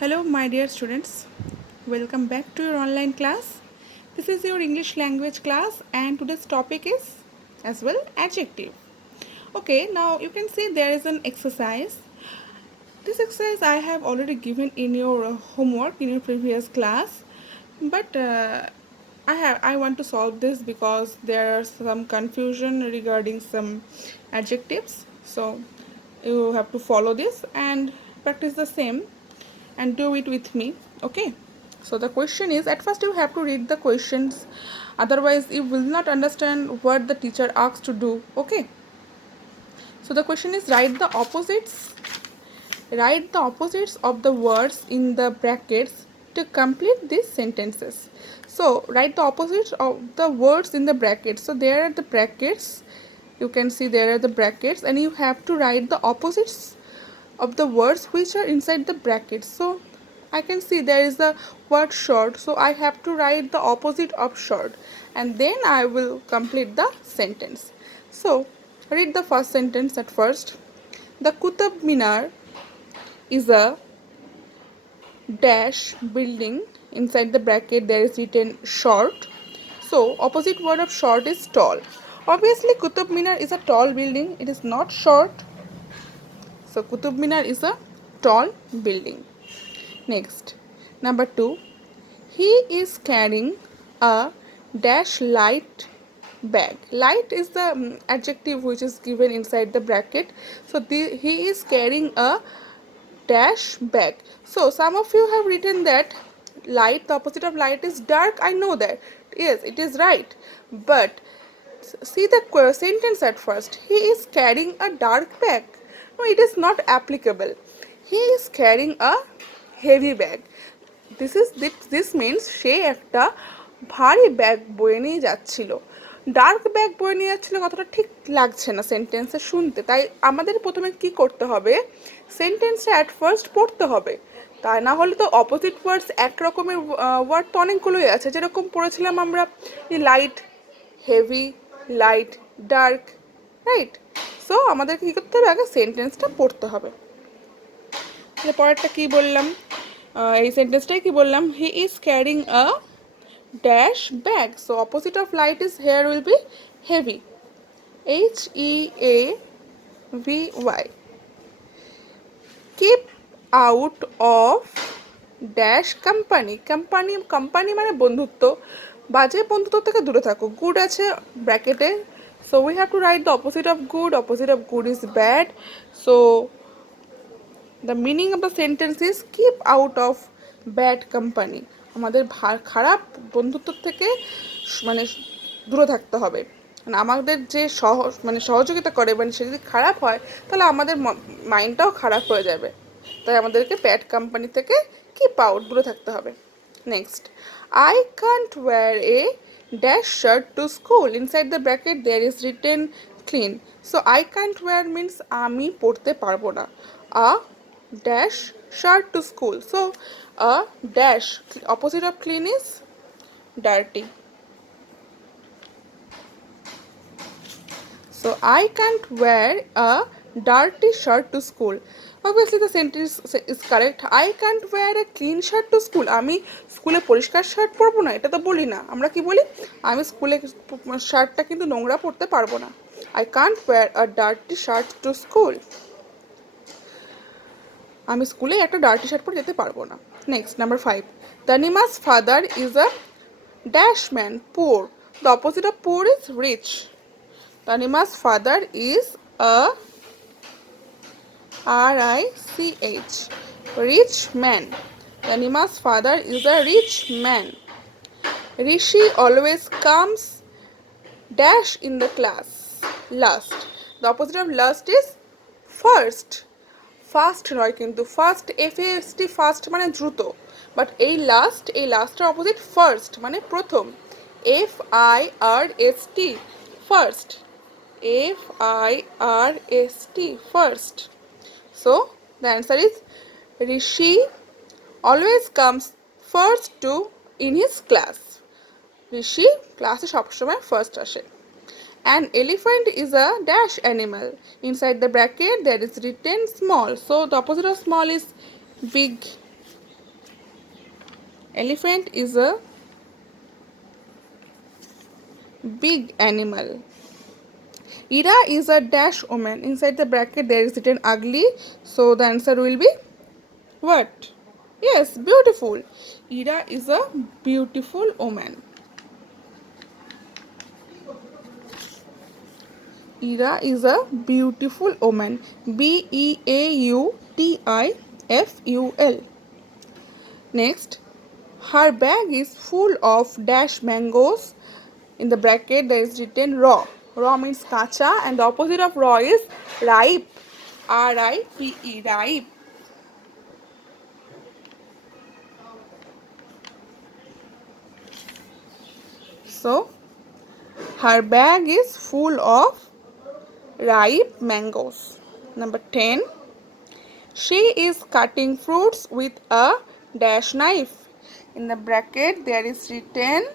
Hello, my dear students. Welcome back to your online class. This is your English language class, and today's topic is as well adjective. Okay, now you can see there is an exercise. This exercise I have already given in your homework in your previous class, but I want to solve this because there are some confusion regarding some adjectives. So you have to follow this and practice the same and do it with me. Okay, so the question is, at first you have to read the questions, otherwise you will not understand what the teacher asks to do. Okay, so the question is, write the opposites of the words in the brackets to complete these sentences. So write the opposites of the words in the brackets. So there are the brackets, you can see there are the brackets, and you have to write the opposites of the words which are inside the brackets. So I can see there is the word short, so I have to write the opposite of short, and then I will complete the sentence. So read the first sentence at first. The Qutub Minar is a dash building. Inside the bracket there is written short. So opposite word of short is tall. Obviously Qutub Minar is a tall building, it is not short. So Qutub Minar is a tall building. Next, number 2, he is carrying a dash light bag. Light is the adjective which is given inside the bracket. So he is carrying a dash bag. So some of you have written that light, the opposite of light is dark. I know that. Yes, it is right. But see the sentence at first. He is carrying a dark bag. No, it is not applicable. He is carrying a heavy bag. This means সে একটা ভারী bag বয়ে নিয়ে যাচ্ছিল। Dark bag বয়ে নিয়ে যাচ্ছিল কথাটা ঠিক লাগছে না সেন্টেন্সে শুনতে, তাই আমাদের প্রথমে কি করতে হবে, সেন্টেন্সটা অ্যাট ফার্স্ট পড়তে হবে। তাই না হলে তো অপোজিট ওয়ার্ডস এক রকমের ওয়ার্ড তো অনেকগুলোই আছে, যেরকম পড়েছিলাম আমরা light, heavy, light, dark, right. So আমাদেরকে কী করতে হবে, আগে সেন্টেন্সটা পড়তে হবে। তাহলে পরেরটা কী বললাম, এই সেন্টেন্সটাই কি বললাম, he is carrying a dash bag. So opposite of light is here will be heavy, HEAVY। Keep out of dash company. Company মানে বন্ধুত্ব, বাজে বন্ধুত্ব থেকে দূরে থাকো। গুড আছে ব্র্যাকেটে, so we have to write the opposite of good. Opposite of good is bad. So the meaning of the sentence is keep out of bad company. আমাদের খারাপ বন্ধুত্ব থেকে মানে দূরে থাকতে হবে। মানে আমাদের যে সহযোগিতা করে, মানে সে যদি খারাপ হয় তাহলে আমাদের মাইন্ডটাও খারাপ হয়ে যাবে। তাই আমাদেরকে ব্যাড কোম্পানি থেকে কিপ আউট, দূরে থাকতে হবে। Next, I can't wear a dash shirt to school. Inside the bracket there is written clean. So I can't wear means আমি পরতে পারবো না। A dash shirt to school. So a dash, opposite of clean is dirty. So I can't wear a dirty shirt to school. Obviously the sentence is correct. I can't wear a clean shirt to school. আমি স্কুলে পরিষ্কার shirt পরবো না, এটা তো বলি না। আমরা কি বলি, আমি স্কুলে শার্টটা কিন্তু নোংরা পরতে পারবো না। I can't wear a dirty shirt to school. আমি স্কুলে একটা ডার্টি শার্ট পরে যেতে পারবো না। Next, number 5, Tanima's father is a dash man, poor. The opposite of poor is rich. Tanima's father is a RICH, rich man. Tanima's father is a rich man. Rishi always comes dash in the class last. The opposite of last is first. Fast নয় কিন্তু, first FAST, fast মানে দ্রুত, but এই লাস্টের opposite first মানে প্রথম, FIRST, first, FIRST, first. So the answer is Rishi always comes first to in his class. Rishi ক্লাসে সবসময় ফার্স্ট আসে। An elephant is a dash animal. Inside the bracket there is written small. So the opposite of small is big. Elephant is a big animal. Ira is a dash woman. Inside the bracket there is written ugly. So the answer will be what? Yes, beautiful. Ira is a beautiful woman. Ira is a beautiful woman. Beautiful. Next, her bag is full of dash mangoes. In the bracket there is written raw. Raw means kacha and the opposite of raw is ripe. R-I-P-E, ripe. So, her bag is full of ripe mangoes. Number 10. She is cutting fruits with a dash knife. In the bracket there is written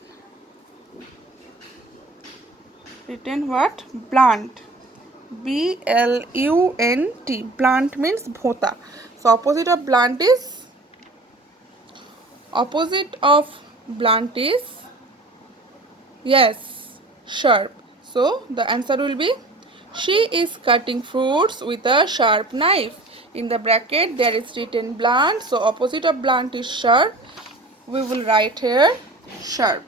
what? Blunt. B-L-U-N-T. Blunt means bhota. So opposite of blunt is yes, sharp. So the answer will be she is cutting fruits with a sharp knife. In the bracket there is written blunt. So opposite of blunt is sharp. We will write here sharp.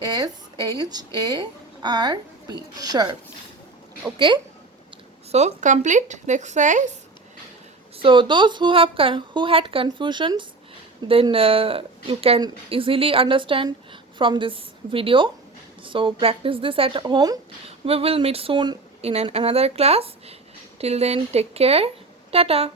S-H-A-R-P. Sharp. Okay. So complete the exercise. So those who had confusions, then you can easily understand from this video. So practice this at home. We will meet soon in another class. Till then, take care. Tata.